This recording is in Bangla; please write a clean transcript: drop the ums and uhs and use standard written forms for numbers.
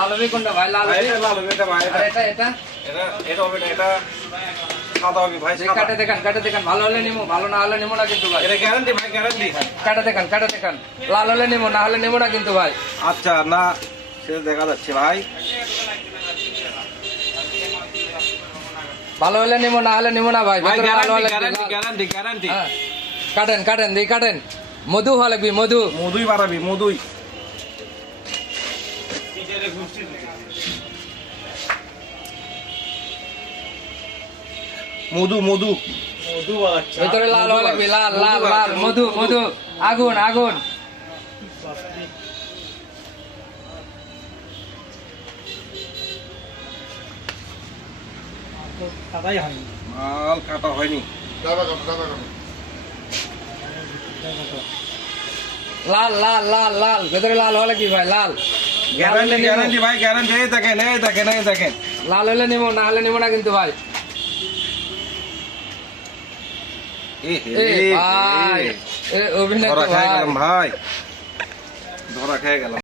লাল হবে কোনটা ভাই? লাল হবে, এটা লাল হবে, এটা ভাই, আর এটা এটা এটা হবে না, এটা সাদা হবে ভাই, সাদা। কাটে দেখান, ভালো হলে নিমো, ভালো না হলে নিমো না কিন্তু ভাই। এটা গ্যারান্টি ভাই, গ্যারান্টি। কাটে দেখান, লাল হলে নিমো, না হলে নিমো না কিন্তু ভাই। আচ্ছা, না সেটা দেখা যাচ্ছে ভাই। ভালো হলে নিমো, না হলে নিমো না ভাই। ভাই ভেতরে লাল হলে গ্যারান্টি, গ্যারান্টি, গ্যারান্টি। হ্যাঁ, কাটেন। মধু হওয়া লাগবে, মধু। মধুই বাড়াবি, মধুই। মধু মধু মধু বাড়াচ্ছে। ভেতরে লাল হওয়া লাগবে, লাল মধু। আগুন মাল কাটা হয়নি। লাল ভেতরে লাল হওয়া লাগবে ভাই, লাল। গ্যারান্টি, গ্যারান্টি ভাই, গ্যারান্টি। এই দেখেন। লাল হলে নিমো, না হলে নিমো না কিন্তু ভাই। ভাই অভিনয় ধরা খেয়ে গেলাম ভাই, ধরা খেয়ে গেলাম।